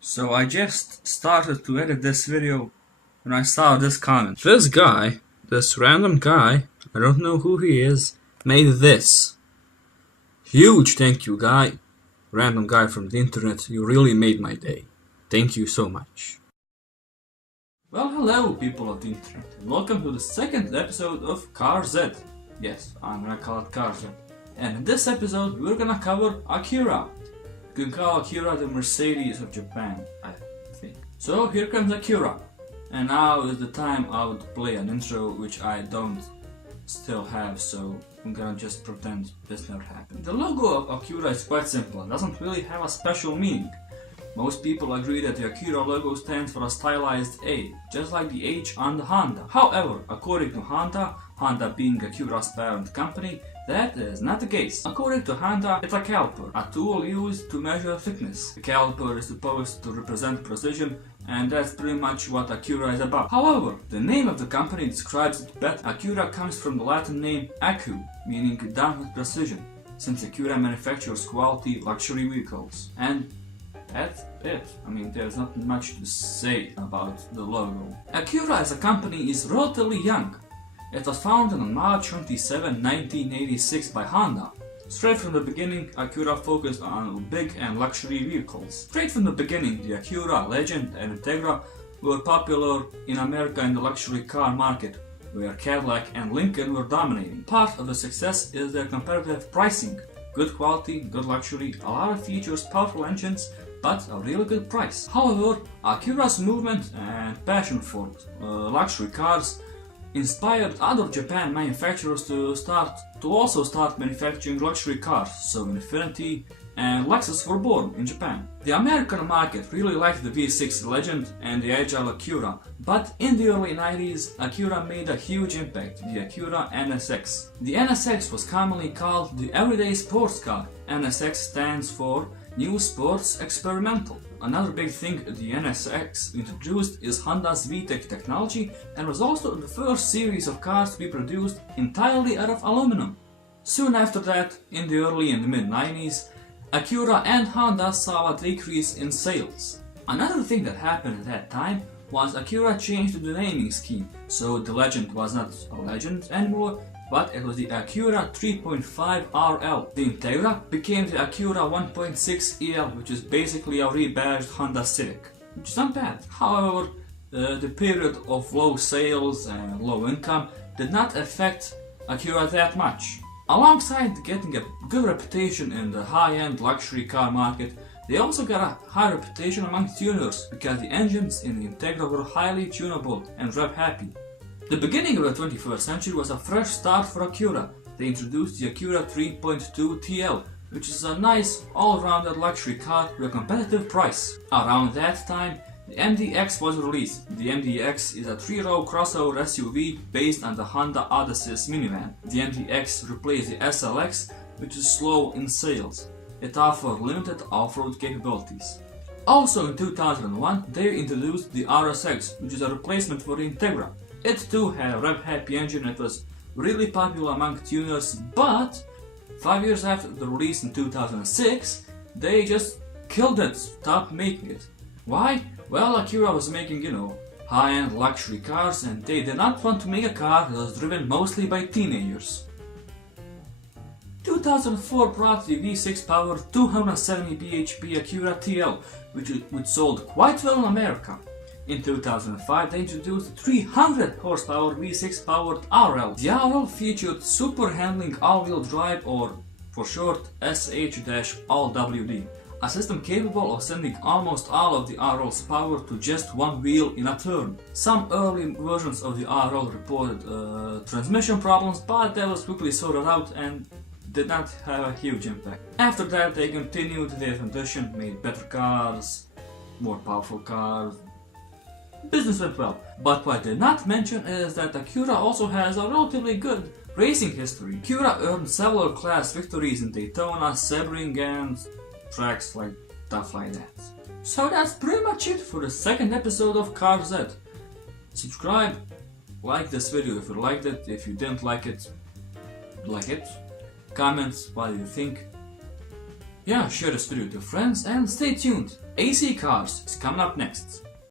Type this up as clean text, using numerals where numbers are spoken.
So I just started to edit this video when I saw this comment. This guy, this random guy, I don't know who he is, made this. Huge thank you, guy. Random guy from the internet, you really made my day. Thank you so much. Well, hello people of the internet, and welcome to the second episode of Car Z. Yes, I'm gonna call it Car Z. And in this episode, we're gonna cover Acura. You can call Acura the Mercedes of Japan, I think. So here comes Acura. And now is the time I would play an intro which I don't still have, so I'm gonna just pretend this never happened. The logo of Acura is quite simple and doesn't really have a special meaning. Most people agree that the Acura logo stands for a stylized A, just like the H on the Honda. However, according to Honda, Honda being Acura's parent company, that is not the case. According to Honda, it's a caliper, a tool used to measure thickness. The caliper is supposed to represent precision, and that's pretty much what Acura is about. However, the name of the company describes it better. Acura comes from the Latin name acu, meaning done with precision, since Acura manufactures quality luxury vehicles. And that's it. I mean, there's not much to say about the logo. Acura as a company is relatively young. It was founded on March 27, 1986 by Honda. Straight from the beginning, Acura focused on big and luxury vehicles. Straight from the beginning, the Acura, Legend and Integra were popular in America in the luxury car market, where Cadillac and Lincoln were dominating. Part of the success is their competitive pricing. Good quality, good luxury, a lot of features, powerful engines, but a really good price. However, Acura's movement and passion for luxury cars inspired other Japan manufacturers to also start manufacturing luxury cars, so Infiniti and Lexus were born in Japan. The American market really liked the V6 Legend and the Agile Acura, but in the early 90s, Acura made a huge impact, the Acura NSX. The NSX was commonly called the everyday sports car. NSX stands for New Sports Experimental. Another big thing the NSX introduced is Honda's VTEC technology and was also the first series of cars to be produced entirely out of aluminum. Soon after that, in the early and mid-90s, Acura and Honda saw a decrease in sales. Another thing that happened at that time was Acura changed the naming scheme, so the Legend was not a Legend anymore, but it was the Acura 3.5 RL. The Integra became the Acura 1.6 EL, which is basically a rebadged Honda Civic, which is not bad. However, the period of low sales and low income did not affect Acura that much. Alongside getting a good reputation in the high-end luxury car market, they also got a high reputation among tuners because the engines in the Integra were highly tunable and rev happy. The beginning of the 21st century was a fresh start for Acura. They introduced the Acura 3.2 TL, which is a nice all-rounded luxury car with a competitive price. Around that time, the MDX was released. The MDX is a 3-row crossover SUV based on the Honda Odyssey minivan. The MDX replaced the SLX, which is slow in sales. It offered limited off-road capabilities. Also in 2001, they introduced the RSX, which is a replacement for the Integra. It too had a rev-happy engine that was really popular among tuners, but 5 years after the release in 2006, they just killed it, stopped making it. Why? Well, Acura was making, high-end luxury cars, and they did not want to make a car that was driven mostly by teenagers. 2004 brought the V6 powered 270 bhp Acura TL, which sold quite well in America. In 2005, they introduced the 300 horsepower V6 powered RL. The RL featured super handling all-wheel drive, or for short SH-all-WD, a system capable of sending almost all of the RL's power to just one wheel in a turn. Some early versions of the RL reported transmission problems, but that was quickly sorted out and did not have a huge impact. After that, they continued their transition, made better cars, more powerful cars. Business went well, but what I did not mention is that Acura also has a relatively good racing history. Acura earned several class victories in Daytona, Sebring, and tracks like stuff like that. So that's pretty much it for the second episode of Car Z. Subscribe, like this video if you liked it. If you didn't like it, comment what you think. Yeah, share this video with your friends and stay tuned. AC Cars is coming up next.